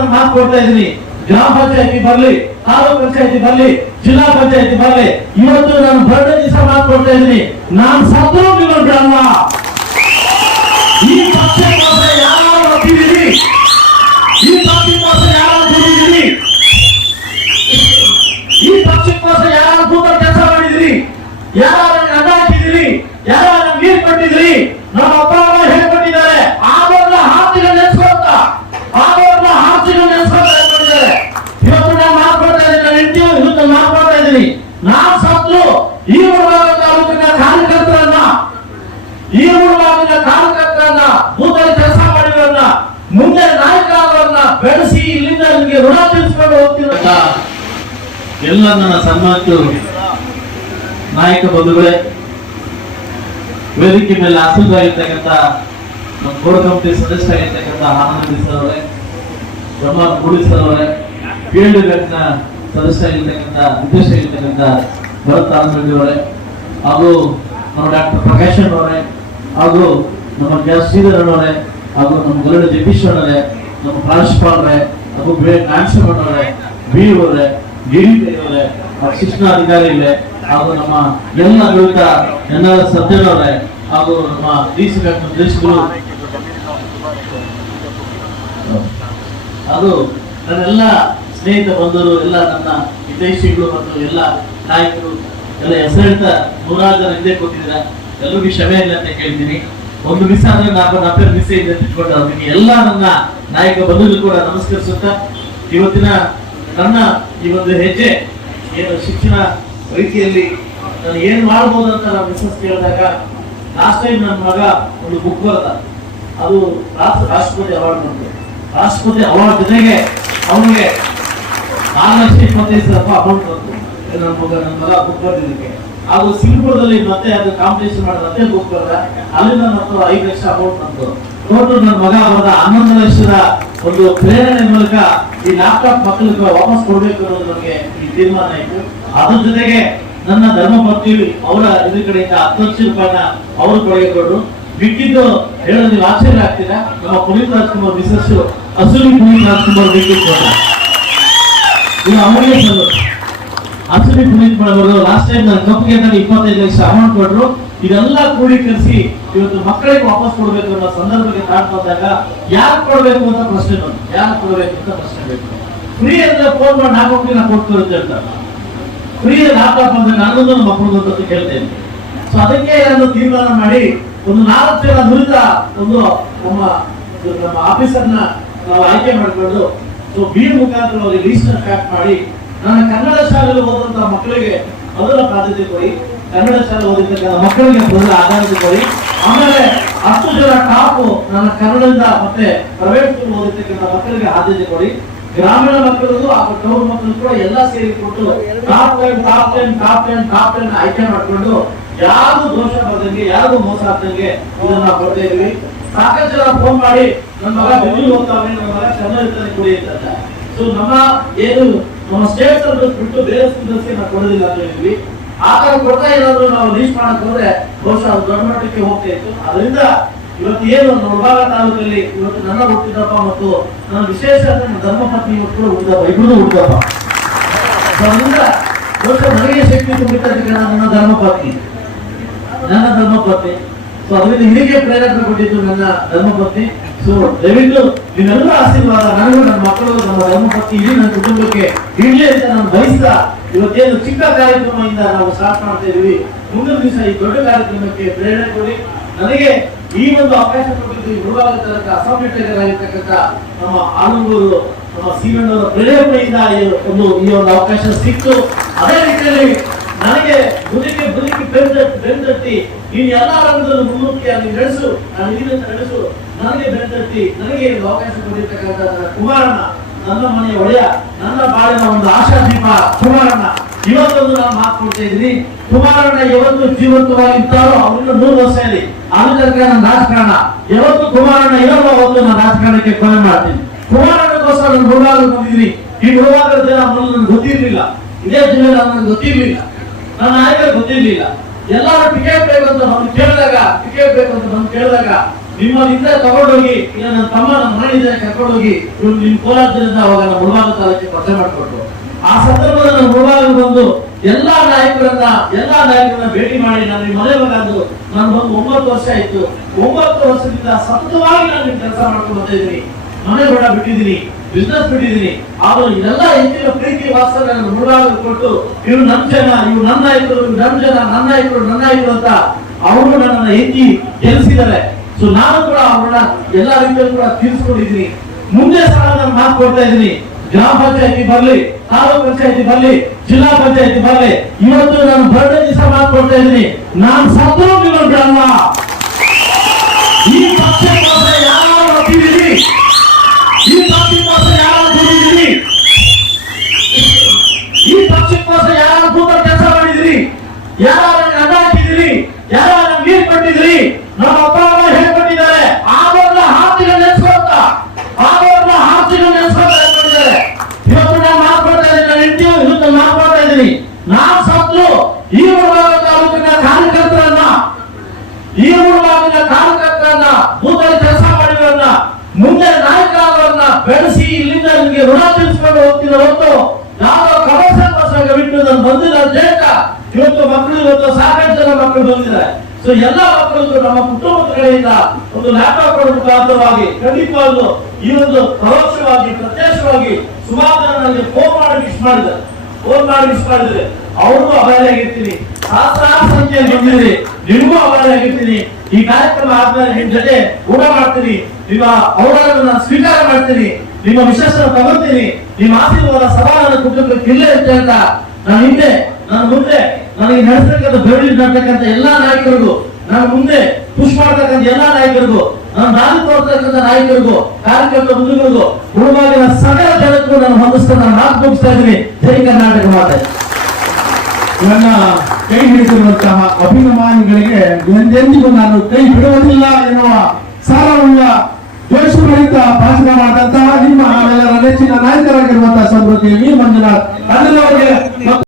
ನಾನು ಮಾತು ಕೊಡ್ತಾ ಇದ್ದೀನಿ, ಗ್ರಾಮ ಪಂಚಾಯತಿ ಬರ್ಲಿ, ತಾಲೂಕು ಪಂಚಾಯತಿ ಬರ್ಲಿ, ಜಿಲ್ಲಾ ಪಂಚಾಯತಿ ಬರ್ಲಿ, ಇವತ್ತು ನಾನು ಬರ್ಡೇ ದಿವಸ ಮಾತು ಕೊಡ್ತಾ ಇದ್ದೀನಿ, ನಾನು ಸತ್ರು ನೀವು ಬ್ರಹ್ಮ. ಈ ಪಕ್ಷಕ್ಕೋಸ್ಕರ ಯಾರು ಒಪ್ಪಿದ್ದೀರಿ, ಈ ಪಕ್ಷಕ್ಕೋಸ್ಕರ ಯಾರು ದುಡಿದಿರಿ, ಈ ಪಕ್ಷಕ್ಕೋಸ್ಕರ ಯಾರು ಕೂತ ಕೆಲಸ ಮಾಡಿದಿರಿ, ಯಾರು ಅನ್ನ ಹಾಕಿದಿರಿ, ಯಾರು ನೀರು ಕೊಟ್ಟಿದ್ರಿ, ನಮ್ಮ ಅಪ್ಪ ಅಮ್ಮ ಹೇಳ್ಕೊಟ್ಟಿದ್ದಾರೆ. ಆಗೋರ್ನ ಹಾಸಿಗೆ ನೆನೆಸ್ಕೊಂತ, ಆಗೋರ್ನ ಹಾಸಿಗೆ ನೆನೆಸ್ಕೊಂತ ಹೇಳ್ಕೊಂಡಿದ್ದಾರೆ. ಇವತ್ತು ನಾನು ಮಾತಾಡ್ತಾ ಇದ್ದೀನಿ, ನನ್ನ ಹೆಂಡತಿ ಇವತ್ತು ಮಾತಾಡ್ತಾ ಇದ್ದೀನಿ, ನಾನು ಸತ್ರು ಈ ಮುಳುಬಾಗ ತಾಲೂಕಿನ ಕಾರ್ಯಕರ್ತರನ್ನ, ಈ ಮುಳುಬಾಗಿನ ಕಾರ್ಯಕರ್ತರನ್ನ, ಬೂತಲ್ಲಿ ಕೆಲಸ ಮಾಡಿರೋರನ್ನ, ಮುಂದೆ ನಾಯಕರಾದವರನ್ನ ಬೆಳೆಸಿ ಇಲ್ಲಿಂದ ನಿಮಗೆ ಋಣ ತೀರಿಸಿಕೊಂಡು ಹೋಗ್ತಿರೋ ಎಲ್ಲ ನನ್ನ ಸನ್ಮಾನಿತ ನಾಯಕ ಬಂಧುಗಳೇ, ವೇದಿಕೆ ಮೇಲೆ ಆಸೀನರಾಗಿರ್ತಕ್ಕಂಥ ನಮ್ಮ ಕೋರ್ ಕಮಿಟಿ ಸದಸ್ಯರಾಗಿರ್ತಕ್ಕಂಥ ಆನಂದ ಸರ್ ಅವರೇ, ಬ್ರಹ್ಮ ಗೂಳಿ ಸರ್ ಅವರೇ, ಫೀಲ್ಡ್ ಬ್ಯಾಂಕ್ನ ಸದಸ್ಯರಾಗಿರ್ತಕ್ಕಂಥ ನಿರ್ದೇಶಕರಾಗಿರ್ತಕ್ಕಂಥ ಭರತ್ ಆನಂದ್ ಅವರೇ, ಹಾಗೂ ನಮ್ಮ ಡಾಕ್ಟರ್ ಪ್ರಕಾಶ್ ಅವರೇ, ಹಾಗೂ ನಮ್ಮ ಶ್ರೀಧರ್ ಅವರೇ, ಹಾಗೂ ನಮ್ಮ ಗರುಡ ಜಗದೀಶ್ವರ ಅವರೇ, ನಮ್ಮ ಪ್ರಾಂಶುಪಾಲರೇ, ಹಾಗೂ ನಾರಾಯಣಸ್ವಾಮಿ ಬಿ ಅವರೇ, ಗಿರಿ ಅವರೇ, ಶಿಕ್ಷಣ ಅಧಿಕಾರಿಗಳೇ, ಹಾಗೂ ನಮ್ಮ ಎಲ್ಲ ನುರಿತ ಸತ್ಯನವರೇ, ಹಾಗೂ ನಮ್ಮ ಡಿಸಿ ನಿರ್ದೇಶಕರು, ಹಾಗೂ ನನ್ನೆಲ್ಲ ಸ್ನೇಹಿತ ಬಂಧುರು, ಎಲ್ಲ ನನ್ನ ವಿದೇಶಿಗಳು ಮತ್ತು ಎಲ್ಲ ನಾಯಕರು ಎಲ್ಲ ಹೆಸರಿತ 100 ಜನ ಹಿಂದೆ ಕೊಟ್ಟಿದ್ದೀರಾ, ಎಲ್ಲರಿಗೂ ಕ್ಷಮೆ ಇಲ್ಲ ಅಂತ ಕೇಳ್ತೀನಿ. ಒಂದು ಮಿಸ್ ಆದ್ರೆ ನನ್ನ ಮಿಸ್ ಇದೆ ತಿಳ್ಕೊಂಡು ಅದಕ್ಕೆ ಎಲ್ಲ ನನ್ನ ನಾಯಕ ಬಂಧುಗಳು ಕೂಡ ನಮಸ್ಕರಿಸುತ್ತಾ, ಇವತ್ತಿನ ನನ್ನ ಈ ಒಂದು ಹೆಜ್ಜೆ ಏನು ಶಿಕ್ಷಣ ರೀತಿಯಲ್ಲಿ ನಾನು ಏನ್ ಮಾಡ್ಬೋದು ಅಂತ ನಾವು ಮಿಸ್ಸಸ್ ಕೇಳಿದಾಗ, ಲಾಸ್ಟ್ ಟೈಮ್ ನನ್ನ ಮಗ ಒಂದು ಬುಕ್ ಬರೆದ, ಅದು ರಾಷ್ಟ್ರಪತಿ ಅವಾರ್ಡ್ ಬಂತು. ರಾಷ್ಟ್ರಪತಿ ಅವಾರ್ಡ್ ಜೊತೆಗೆ ಅವನಿಗೆ 4,25,000 ಅಮೌಂಟ್ ಬಂತು. ನನ್ನ ಮಗ ಬುಕ್ ಬರೆದಿದ್ದಕ್ಕೆ. ಹಾಗೂ ಸಿಂಗಪುರದಲ್ಲಿ ಮತ್ತೆ ಅದು ಕಾಂಪಿಟೇಷನ್ ಮಾಡಿದ ಮತ್ತೆ ಬುಕ್ ಬರೆದ, ಅಲ್ಲಿಂದ ಮತ್ತು 5 ಲಕ್ಷ ಅಮೌಂಟ್ ಬಂತು. ಟೋಟಲ್ ನನ್ನ ಮಗ ಬರೆದ 11 ಲಕ್ಷದ ಒಂದು ಪ್ರೇರಣೆ ಮೂಲಕ ಈ ಲ್ಯಾಪ್ಟಾಪ್ ಮಕ್ಕಳಿಗೆ ವಾಪಸ್ ಕೊಡ್ಬೇಕು ಅನ್ನೋದು ನನಗೆ ಈ ತೀರ್ಮಾನ ಆಯ್ತು. ಅದ್ರ ಜೊತೆಗೆ ನನ್ನ ಧರ್ಮಪತ್ನಿ ಅವರ ಇದ್ರ ಕಡೆಯಿಂದ 10 ಲಕ್ಷ ರೂಪಾಯಿನ ಅವರು ಕೊಡುಗೆ ಕೊಟ್ಟರು. ಬಿಟ್ಟಿದ್ದು ಹೇಳೋದು ನೀವು ಆಶ್ಚರ್ಯ ಆಗ್ತೀರಾ, ನಮ್ಮ ಪುನೀತ್ ರಾಜ್ಕುಮಾರ್ ಮಿಸಸ್ ಅಸೂರಿ ಪುನೀತ್ ರಾಜ್ಕುಮಾರ್ ಬಿಟ್ಟಿದ್ದು ಇದು ಅಮೂಲ್ಯ ಸಲ್ಲು. ಅಸೂರಿ ಪುನೀತ್ ಅವರು ಲಾಸ್ಟ್ ಟೈಮ್ ನನ್ನ ಕಂಪ್ನಿಗೆ 25 ಲಕ್ಷ ಅಮೌಂಟ್ ಕೊಟ್ಟರು. ಇದೆಲ್ಲ ಕ್ರೋಢೀಕರಿಸಿ ಇವತ್ತು ಮಕ್ಕಳಿಗೆ ವಾಪಸ್ ಕೊಡ್ಬೇಕು ಅನ್ನೋ ಸಂದರ್ಭಕ್ಕೆ ತಾಟ್ ಬಂದಾಗ ಯಾರು ಕೊಡ್ಬೇಕು ಅಂತ ಪ್ರಶ್ನೆ ಬಂತು, ಯಾರು ಕೊಡ್ಬೇಕು ಅಂತ ಪ್ರಶ್ನೆ ಬೇಕು. ಫ್ರೀ ಅಂದ್ರೆ ಫೋನ್ ಮಾಡಿ ನಾ ಕೊಡ್ತಿರುತ್ತೆ ಅಂತ, ಫ್ರೀ ಲ್ಯಾಪ್ಟಾಪ್ ಅಂದ್ರೆ ನನ್ನದು ಮಕ್ಕಳು ಅಂತ ಕೇಳ್ತೇನೆ. ಸೊ ಅದಕ್ಕೆ ನಾನು ತೀರ್ಮಾನ ಮಾಡಿ ಒಂದು 4 ಜನ ನುರಿತ ಒಂದು ನಮ್ಮ ಆಫೀಸರ್ನ ನಾವು ಆಯ್ಕೆ ಮಾಡಿಕೊಂಡು, ಸೊ ಬೀಡ್ ಮುಖಾಂತರ ಅವರಿಗೆ ಲೀಸ್ಟ್ ಸ್ಟಾರ್ಟ್ ಮಾಡಿ, ನನ್ನ ಕನ್ನಡ ಶಾಲೆಯಲ್ಲಿ ಓದುವಂತಹ ಮಕ್ಕಳಿಗೆ ಮೊದಲ ಆದ್ಯತೆ ಕೊಡಿ, ಕನ್ನಡ ಶಾಲೆ ಓದಿರ್ತಕ್ಕಂಥ ಮಕ್ಕಳಿಗೆ ಮೊದಲ ಆದ್ಯತೆ ಕೊಡಿ. ಆಮೇಲೆ 10 ಜನ ಟಾಪ್ ನನ್ನ ಕನ್ನಡದಿಂದ ಮತ್ತೆ ಪ್ರೈವೇಟ್ ಸ್ಕೂಲ್ ಓದಿರ್ತಕ್ಕಂಥ ಮಕ್ಕಳಿಗೆ ಆದ್ಯತೆ ಕೊಡಿ. ಗ್ರಾಮೀಣ ಮಕ್ಕಳಿಗೂ ಹಾಗೂ ಟೌನ್ ಮಕ್ಕಳು ಕೂಡ ಎಲ್ಲ ಸೇರಿ ಕೊಟ್ಟು ಟಾಪ್ 10 ಆಯ್ಕೆ ಮಾಡಿಕೊಂಡು ಯಾರು ದೋಷ ಬರದಂಗೆ, ಯಾರು ಮೋಸ ಆಗ್ದಂಗೆ ಇದನ್ನ ಕೊಡ್ತಾ ಇದೀವಿ. ಸಾಕಷ್ಟು ಜನ ಫೋನ್ ಮಾಡಿ ನನ್ನ ಮಗ ಬೆಂಗಳೂರು ಹೋಗ್ತಾವೆ, ನನ್ನ ಮಗ ಚೆನ್ನಾಗಿರ್ತಾನೆ ಕೊಡಿ ಅಂತ. ಸೊ ನಮ್ಮ ಏನು ನಮ್ಮ ಸ್ಟೇಟ್ ಸಿಲೆಬಸ್ ಬಿಟ್ಟು ಬೇರೆ ಸಿಲೆಬಸ್ಗೆ ನಾವು ಕೊಡೋದಿಲ್ಲ ಅಂತ ಹೇಳಿದ್ವಿ. ಆತರ ಕೊಡ್ತಾ ಏನಾದ್ರು ನಾವು ಲೀಸ್ಟ್ ಮಾಡಕ್ ಹೋದ್ರೆ ಬಹುಶಃ ಅದು ದೊಡ್ಡ ಮಟ್ಟಕ್ಕೆ ಹೋಗ್ತಾ ಇತ್ತು. ಅದರಿಂದ ಇವತ್ತು ಏನು ಮುಳುಬಾಗ ತಾಲೂಕಲ್ಲಿ ಇವತ್ತು ನನ್ನ ಹುಟ್ಟಿದಪ್ಪ ಮತ್ತು ನನ್ನ ವಿಶೇಷ ಧರ್ಮಪತ್ನಿ ಕೂಡ ಹುಟ್ಟಿದಪ್ಪ, ಇಬ್ಬರು ಹುಟ್ಟಿದಪ್ಪ. ಅದರಿಂದ ಬಹುಶಃ ನನಗೆ ಶಕ್ತಿ ತುಂಬಿರ್ತಕ್ಕಂಥ ನನ್ನ ಧರ್ಮಪತ್ನಿ. ಸೊ ಅದರಿಂದ ಹಿರಿಯ ಪ್ರೇರಣೆ ಕೊಟ್ಟಿದ್ದು ನನ್ನ ಧರ್ಮಪತ್ನಿ. ಸೊ ದಯವಿಟ್ಟು ನೀವೆಲ್ಲರೂ ಆಶೀರ್ವಾದ ನನಗೂ, ನನ್ನ ಮಕ್ಕಳು, ನಮ್ಮ ಧರ್ಮಪತ್ನಿ ಇಡೀ ನನ್ನ ಕುಟುಂಬಕ್ಕೆ ಇಡ್ಲಿ ಅಂತ ನಾನು ಬಯಸ್ತಾ ಇವತ್ತೇನು ಚಿಕ್ಕ ಕಾರ್ಯಕ್ರಮದಿಂದ ನಾವು ಸ್ಟಾರ್ಟ್ ಮಾಡ್ತಾ ಇದೀವಿ. ಮುಂದಿನ ದಿವಸ ಈ ದೊಡ್ಡ ಕಾರ್ಯಕ್ರಮಕ್ಕೆ ಪ್ರೇರಣೆ ಕೊಡಿ. ನನಗೆ ಈ ಒಂದು ಅವಕಾಶ ಕೊಟ್ಟಿದ್ದು ಮುಳುಬಾಗ ತಾಲೂಕು ಅಸೆಂಬ್ಲಿ ಟೀಚರ್ ಆಗಿರ್ತಕ್ಕಂಥ ನಮ್ಮ ಆಲೂರು ನಮ್ಮ ಸೀಮಣ್ಣವರ ಪ್ರೇರಣೆಯಿಂದ ಈ ಒಂದು ಅವಕಾಶ ಸಿಕ್ತು. ಅದೇ ರೀತಿಯಲ್ಲಿ ನನಗೆ ಬದುಕಿ ಬೆಂತಟ್ಟಿ ನೀನು ಎಲ್ಲಾ ರಂಗದಲ್ಲೂ ಮುನ್ನುಗ್ಗಿ ನಡೆಸು, ನಾನು ಇದನ್ನು ನಡೆಸು, ನನಗೆ ಬೆಂತಟ್ಟಿ ನನಗೆ ಅವಕಾಶ ಕೊಟ್ಟಿರ್ತಕ್ಕಂಥ ಕುಮಾರಣ್ಣ, ನನ್ನ ಮನೆಯ ಒಡೆಯ, ನನ್ನ ಬಾಳಿನ ಒಂದು ಆಶಾದೀಪ ಕುಮಾರಣ್ಣ. ಇವತ್ತೊಂದು ನಾನು ಮಾತು ಕೊಡ್ತಾ ಇದ್ದೀನಿ, ಕುಮಾರಣ್ಣ ಯಾವತ್ತು ಜೀವಂತವಾಗಿರ್ತಾರೋ ಅವರಿಂದ 100 ವರ್ಷ ಇಲ್ಲಿ ಅಲ್ಲಿ ತನಕ ನನ್ನ ರಾಜಕಾರಣ. ಯಾವತ್ತು ಕುಮಾರಣ್ಣ ಇರೋಲ್ಲ ಅವತ್ತು ನಾನು ರಾಜಕಾರಣಕ್ಕೆ ಕೊನೆ ಮಾಡ್ತೀನಿ. ಕುಮಾರಣ್ಣಗೋಸ್ಕರ ನಾನು ಮುಳುಬಾಗ ಬಂದಿದ್ದೀನಿ. ಈ ಮುಳುಬಾಗದ ಜನ ಮೊದಲು ನನಗೆ ಗೊತ್ತಿರ್ಲಿಲ್ಲ, ಇದೇ ಜಿಲ್ಲೆ ನನಗೆ ಗೊತ್ತಿರ್ಲಿಲ್ಲ, ನನ್ನ ನಾಯಕರು ಗೊತ್ತಿರ್ಲಿಲ್ಲ. ಎಲ್ಲರೂ ಟಿಕೆಟ್ ಬೇಕು ಅಂತ ಬಂದು ಕೇಳಿದಾಗ ನಿಮ್ಮಲ್ಲಿಂದ ತಗೊಂಡೋಗಿ ಇಲ್ಲ ನನ್ನ ತಮ್ಮ ನನ್ನ ಮನೆಯಿಂದ ಕರ್ಕೊಂಡೋಗಿ ಇವ್ರು ನಿಮ್ ಕೋಲಾರ ಜಿಲ್ಲೆಯಿಂದ ಅವಾಗ ನಮ್ಮ ಮುಳಬಾಗ ತಾಲೂಕಿಗೆ ಪರಿಚಯ ಮಾಡಿಕೊಟ್ರು. ಆ ಸಂದರ್ಭದಲ್ಲಿ ನಾನು ಮುಳಬಾಗ ಬಂದು ಎಲ್ಲಾ ನಾಯಕರನ್ನ ಭೇಟಿ ಮಾಡಿ ನಾನು ನಿಮ್ಮ ಮನೆ ಬಂದು ನಾನು ಬಂದು 9 ವರ್ಷ ಆಯ್ತು. 9 ವರ್ಷದಿಂದ ಸತತವಾಗಿ ನಾನು ನಿಮ್ ಕೆಲಸ ಮಾಡ್ಕೊಂಡು ಬರ್ತಾ ಇದ್ದೀನಿ. ಮನೆ ಕೂಡ ಬಿಟ್ಟಿದ್ದೀನಿ, ಬಿಸ್ನೆಸ್ ಬಿಟ್ಟಿದ್ದೀನಿ. ಆದ್ರೂ ಇದೆಲ್ಲ ಹೆಚ್ಚಿನ ಪ್ರೀತಿ ವಾತ್ಸಲ್ಯ ನನ್ನ ಮುಳಬಾಗ ಕೊಟ್ಟು ಇವ್ರು ನಮ್ ಜನ, ಇವ್ರು ನನ್ನ ನಾಯಕರು, ನಮ್ ಜನ, ನನ್ನ ನಾಯಕರು ಅಂತ ಅವರು ನನ್ನನ್ನ ಹೆಚ್ಚಿ ಗೆಲ್ಲಿಸಿದ್ದಾರೆ. ಸೊ ನಾನು ಕೂಡ ಅವ್ರನ್ನ ಎಲ್ಲಾ ರೀತಿಯಲ್ಲೂ ಕೂಡ ತೀರಿಸ್ಕೊಂಡಿದ್ದೀನಿ. ಮುಂದೆ ಸಹ ನಾನು ಮಾತು ಕೊಡ್ತಾ ಇದ್ದೀನಿ, ಗ್ರಾಮ ಪಂಚಾಯತಿ ಬರ್ಲಿ, ತಾಲೂಕು ಪಂಚಾಯತಿ ಬರ್ಲಿ, ಜಿಲ್ಲಾ ಪಂಚಾಯತಿ ಬರ್ಲಿ, ಇವತ್ತು ನಾನು ಬರ್ಡೇ ದಿವಸ ಮಾತು ಕೊಡ್ತಾ ಇದ್ದೀನಿ, ನಾನು ಸತ್ರು ನೀವು ಬಿಡಲ್ಲ. ಈ ಪಕ್ಷಕ್ಕೋಸ್ಕರ ಯಾರು ಒಪ್ಪಿದ್ದೀರಿ, ಈ ಪಕ್ಷಕ್ಕೋಸ್ಕರ ಯಾರು ದುಡಿದಿರಿ, ಈ ಪಕ್ಷಕ್ಕೋಸ್ಕರ ಯಾರು ಕೂತ ಕೆಲಸ ಮಾಡಿದಿರಿ, ಯಾರು ಅಡ್ಡ ಹಾಕಿದಿರಿ, ಯಾರು ನೀರು ಕೊಟ್ಟಿದ್ರಿ, ನಮ್ಮ ಅಪ್ಪ ಅಮ್ಮ ಹೇಳ್ಕೊಟ್ಟಿದ್ದಾರೆ. ಆಗೋರ್ನ ಹಾಸಿಗೆ ನೆನೆಸ್ಕೊತ ಹೇಳ್ಕೊಂಡಿದ್ದಾರೆ. ಇವತ್ತು ನಾನು ಮಾತಾಡ್ತಾ ಇದ್ದೀನಿ, ನನ್ನ ಹೆಂಡತಿ ಇವತ್ತು ಮಾತಾಡ್ತಾ ಇದ್ದೀನಿ. ನಾನು ಸತ್ರು ಈ ಮುಳಬಾಗ ತಾಲೂಕಿನ ಕಾರ್ಯಕರ್ತರನ್ನ ಬೂತಲ್ಲಿ ಕೆಲಸ ಮಾಡಿರೋರನ್ನ ಮುಂದೆ ನಾಯಕರಾದವರನ್ನ ಬೆಳೆಸಿ ಇಲ್ಲಿಂದ ನಿಮಗೆ ಋಣ ತೀರಿಸಿಕೊಂಡು ಹೋಗ್ತಿರೋ ಹೊತ್ತು ಯಾರೋ ಕಮರ್ಷಿಯಲ್ ಬಿಟ್ಟು ನಾನು ಬಂದಿಲ್ಲ ಅಂತ ಇವತ್ತು ಮಕ್ಕಳು ಇವತ್ತು ಸಾಕಷ್ಟು ಜನ ಮಕ್ಕಳು ಬಂದಿದ್ದಾರೆ. ಸೊ ಎಲ್ಲಾ ಮಕ್ಕಳು ನಮ್ಮ ಕುಟುಂಬದ ಕಡೆಯಿಂದ ಒಂದು ಲ್ಯಾಪ್ಟಾಪ್ ಮುಖಾಂತರವಾಗಿ ಖಂಡಿತವಾಗ್ಲು ಈ ಒಂದು ಪರೋಕ್ಷವಾಗಿ ಪ್ರತ್ಯಕ್ಷವಾಗಿ ಸುಮಾರು ಜನ ನನಗೆ ಫೋನ್ ಮಾಡಿ ಮಿಸ್ ಮಾಡಿದ್ರೆ ಅವ್ರಿಗೂ ಅಭಾರಿಯಾಗಿರ್ತೀನಿ. ಸಹಸ್ರಾರು ಸಂಖ್ಯೆಯಲ್ಲಿ ಬಂದಿರಿ, ನಿಮಗೂ ಅಭಾರಿಯಾಗಿರ್ತೀನಿ. ಈ ಕಾರ್ಯಕ್ರಮ ಆದ್ಮೇಲೆ ನಿಮ್ ಜೊತೆ ಊಟ ಮಾಡ್ತೀನಿ, ನಿಮ್ಮ ಅವರನ್ನು ನಾನು ಸ್ವೀಕಾರ ಮಾಡ್ತೀನಿ, ನಿಮ್ಮ ವಿಶೇಷ ತಗೊಳ್ತೀನಿ, ನಿಮ್ಮ ಆಶೀರ್ವಾದ ಸದಾ ನನ್ನ ಕುಟುಂಬಕ್ಕೆ ಇಲ್ಲೇ ಇರುತ್ತೆ ಅಂತ ನಾನು ಮುಂದೆ ನನಗೆ ನಡೆಸತಕ್ಕಂಥ ಬೆರಳಿ ನಡ್ತಕ್ಕಂಥ ಎಲ್ಲಾ ನಾಯಕರಿಗೂ, ನಾನು ಮುಂದೆ ಪುಷ್ ಮಾಡ್ತಕ್ಕಂಥ ಎಲ್ಲಾ ನಾಯಕರಿಗೂ, ನಾನು ದಾರಿ ತೋರ್ತಕ್ಕಂಥ ನಾಯಕರಿಗೂ, ಕಾರ್ಯಕರ್ತ ಮುಂದಿಗೂ, ಮುಳಬಾಗಿನ ಸಕಲ ಜನಕ್ಕೂ ನಾನು ಹೊಂದಿಸ್ತಾ ನಾನು ಮಾತು ಮುಗಿಸ್ತಾ ಇದ್ದೀನಿ. ಜೈ ಕರ್ನಾಟಕ ಮಾತೆ. ನನ್ನ ಕೈ ಹಿಡಿದಿರುವಂತಹ ಅಭಿಮಾನಿಗಳಿಗೆ ಎಂದೆಂದಿಗೂ ನಾನು ಕೈ ಬಿಡುವುದಿಲ್ಲ ಎನ್ನುವ ಸಾರವುಳ್ಳ ಜೋಶಭರಿತ ಭಾಷಣ ಮಾಡಿದಂತಹ ನಿಮ್ಮ ನೆಚ್ಚಿನ ನಾಯಕರಾಗಿರುವಂತಹ ಸಮೃದ್ಧಿ ವಿ ಮಂಜುನಾಥ್